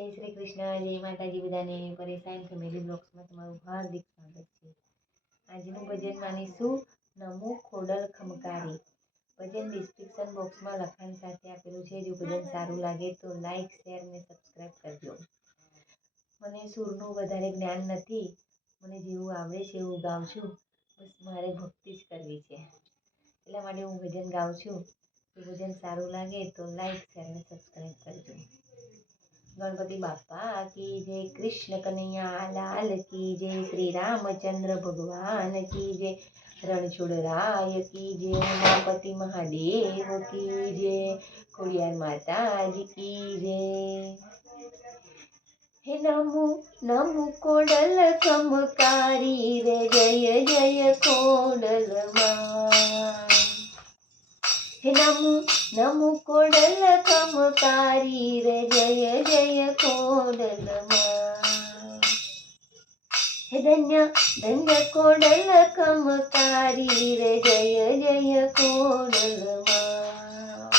જય શ્રી કૃષ્ણ, જય માતાજી બધાને. પરેશાન ફેમિલી બ્લોગ્સમાં તમારું હાર્દિક સ્વાગત છે. આજનું ભજન માનીશું નમો ખોડલ ખમકારી. ભજન ડિસ્ક્રિપ્શન બોક્સમાં લખાણ સાથે આપેલું છે. જો ભજન સારું લાગે તો લાઈક, શેર અને સબસ્ક્રાઈબ કરજો. મને સૂરનું વધારે જ્ઞાન નથી, મને જેવું આવડે છે એવું ગાઉં છું. બસ મારે ભક્તિ જ કરવી છે, એટલા માટે હું ભજન ગાઉં છું. જો ભજન સારું લાગે તો લાઈક, શેર અને સબસ્ક્રાઈબ કરજો. गणपति बापा की जय, कृष्ण कन्हैया लाल की जय, श्री रामचंद्र भगवान की जय, रणछोड़ राय की जय, उमापति महादेव की जय, खोड़ियार माता जी की जय। हे नमो नमो कोडल कमकारी रे, जय जय कोडल मां। हे नमो नमो कोडल कमकारी रे, जय जय कोडल मां। हे धन्य धन्य कोडल कमकारी रे, जय जय कोडल मां।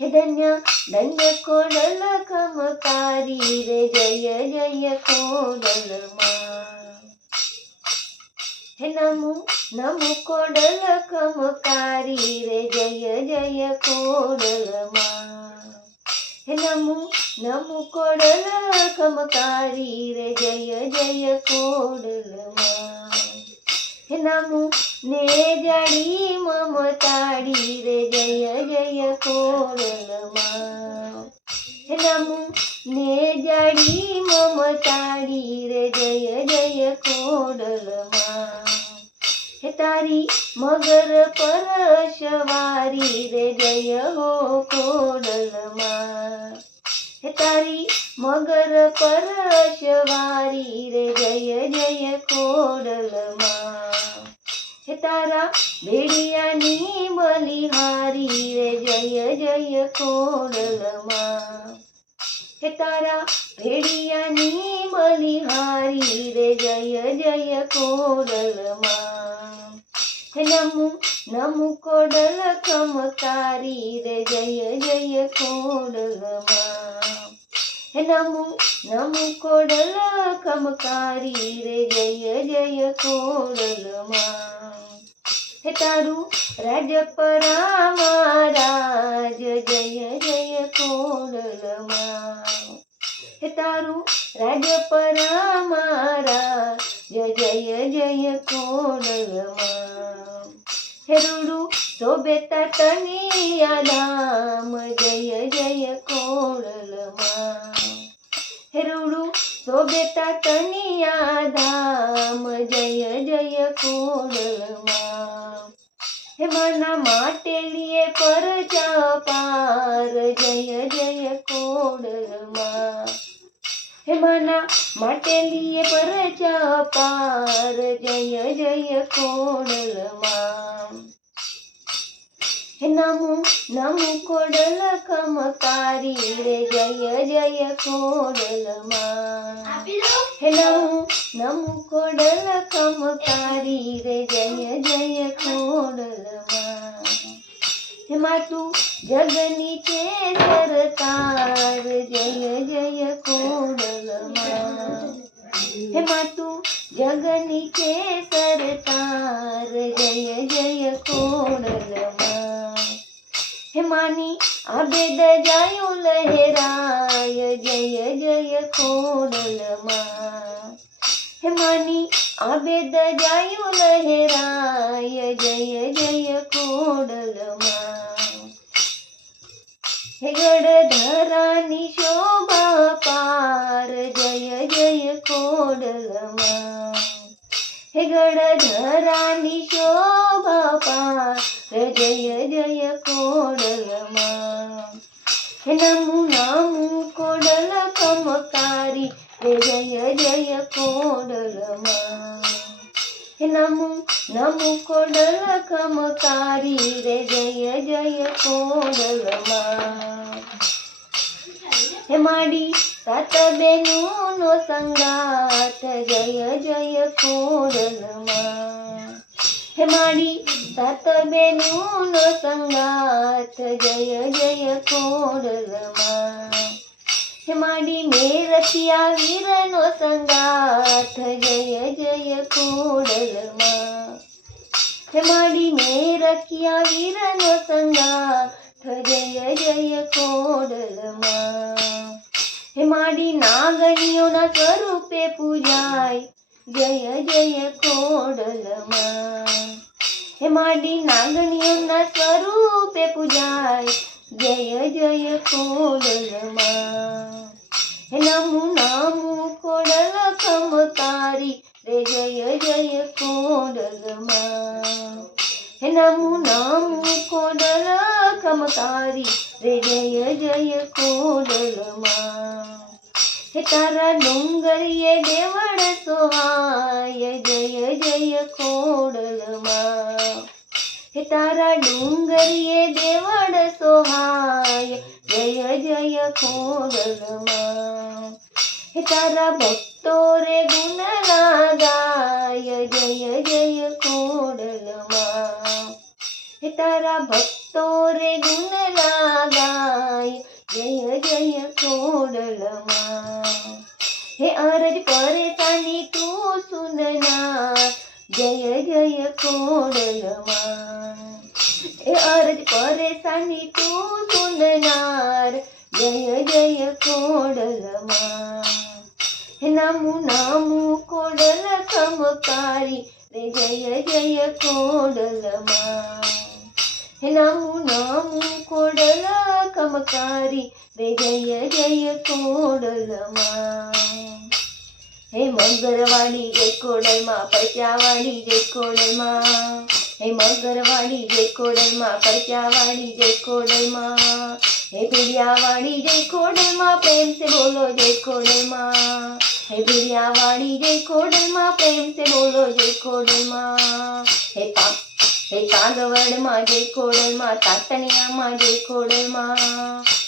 हे धन्य धन्य कोडल कमकारी रे, जय जय कोडल मां। हे नमो नमो कोडल कमकारी रे, जय जय कोडल मां। हे नमो नमो कोडल कमकारी रे, जय जय कोडल मां। हे नमो ने जाड़ी ममताड़ी रे, जय जय कोडल मां। हे नमो ने जाड़ी ममताड़ी रे, जय जय कोडल मां। हे तारी मगर पर सवारी रे, जय हो कोडल मां। हे तारी मगर पर सवारी रे, जय जय कोडल मां। हे तारा भेड़ियानी बलिहारी रे, जय जय कोडल मां। हे तारा भेड़ियानी बलिहारी रे, जय जय कोडल मां। हे नमो नमो कोडल कमकारी रे, जय जय कोडल मां। हे नमो नमो कोडल कमकारी रे, जय जय कोडल मां। हे तारू राज परा महाराज, जय जय कोडल मां। हे तारू राज परा महाराज, जय जय कोडल मां। हे रूडू शोभेता तनिया धाम, जय जय कोडल मां। हे रूडू शोभेता तनिया धाम, जय जय कोडल मां। हे मना माटे लिए परचा पार, जय जय कोडल मां। हे मना माटे लिए परचा पार, जय जय कोडल मां। हे नमो नमो कोडल कमकारी रे, जय जय कोडल मां। हे नमो नमो कोडल कमकारी रे, जय जय कोडल मां। हे मातु जगनी के सरकार, जय जय कोडल मां। हे मातु जगनी के सरकार, जय जय कोडल मां। हे मानी आबेद जायो लहराय, जय जय कोडल मां। हे मानी आबेद जायो लहराय, जय जय कोडल मां। हे गडधरानी शोभा पार, जय जय कोडल मां। हे गडधरानी शोभा पार, जय जय कोडल मां। हे नमो नमो कोडल कमकारी रे, जय जय कोडल मां। हे नमो नमो कोडल कमकारी रे, जय जय कोडल मां। हे माडी सात बेनूनो संगात, जय जय कोडल मां। हे माडी सात बेनूनो संगात, जय जय कोडल मां। હે માંડી મેં રખિયા વીરનો સંગાથ જય જય ખોડલમાં હે માંડી મેં રખિયા વીરનો સંગાથ જય જય ખોડલમાં હે માંડી નાગણીઓના સ્વરૂપે પૂજાય જય જય ખોડલમાં હે માંડી નાગણીઓના સ્વરૂપે પૂજાય જય જય ખોડલમાં હે નમુ નમુ ખોડલ ખમકારી રે જય જય ખોડલમાં હે નમુ નમુ ખોડલ ખમકારી રે જય જય ખોડલમાં હે તારા ડુંગરીએ દેવળ સોહાય જય જય ખોડલમાં હે તારા ડુંગરીએ દેવળ સોહાય જય જય ખોડલમાં હે તારા ભક્તો રે ગુણ ગાય જય જય ખોડલમાં હે તારા ભક્તો રે ગુણ ગાય જય જય ખોડલમાં હે અરજ પરેશાની તું સુનનાર જય જય ખોડલમાં હે અરજ પરેશાની તું સુનનાર જય જય ખોડલમાં હે નમુ નમુ ખોડલ ખમકારી રે જય જય ખોડલમાં હે નમુ નમુ ખોડલ ખમકારી રે જય જય ખોડલમાં હે મગરવાડી જય ખોડલમાં પરચાવાડી જય ખોડલમાં હે મગરવાડી જય ખોડલમાં પરચાવાડી જય ખોડલમાં હે ભીડિયાવાડી જય ખોડલમાં પ્રેમ સે બોલો જય ખોડલમાં હે ભીડિયાવાડી જય ખોડલમાં પ્રેમ સે બોલો જય ખોડલમાં હે કાગવડમાં જય ખોડલમાં તાતણિયામાં જય ખોડલમાં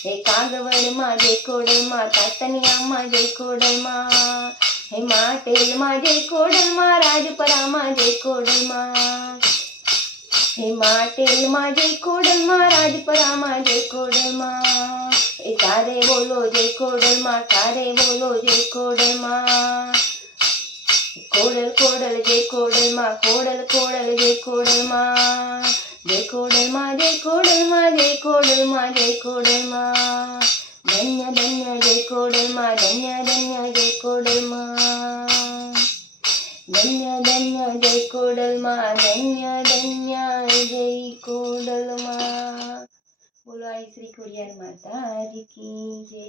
હે કાગવડમાં જય ખોડલમાં તાતણિયામાં જય ખોડલમાં હે માટેલમાં જય ખોડલમાં રાજપરામાં જય ખોડલમાં હે માટેલમાં જય ખોડલમાં રાજપરામાં જય ખોડલમાં એ તારે બોલો જય ખોડલમાં તારે બોલો જય ખોડલમાં ખોડલ ખોડલ જય ખોડલમાં ખોડલ ખોડલ જય ખોડલમાં જય ખોડલમાં જય ખોડલમાં જય ખોડલમાં જય ખોડલમાં ધન્ય ધન્ય જય ખોડલમાં ધન્ય ધન્ય જય ખોડલમાં ધન્ય ધન્ય જય ખોડલમાં ધન્ય ધન્ય જય ખોડલમાં બોલો આઈ શ્રી ખોડિયાર માતાજી કી જય।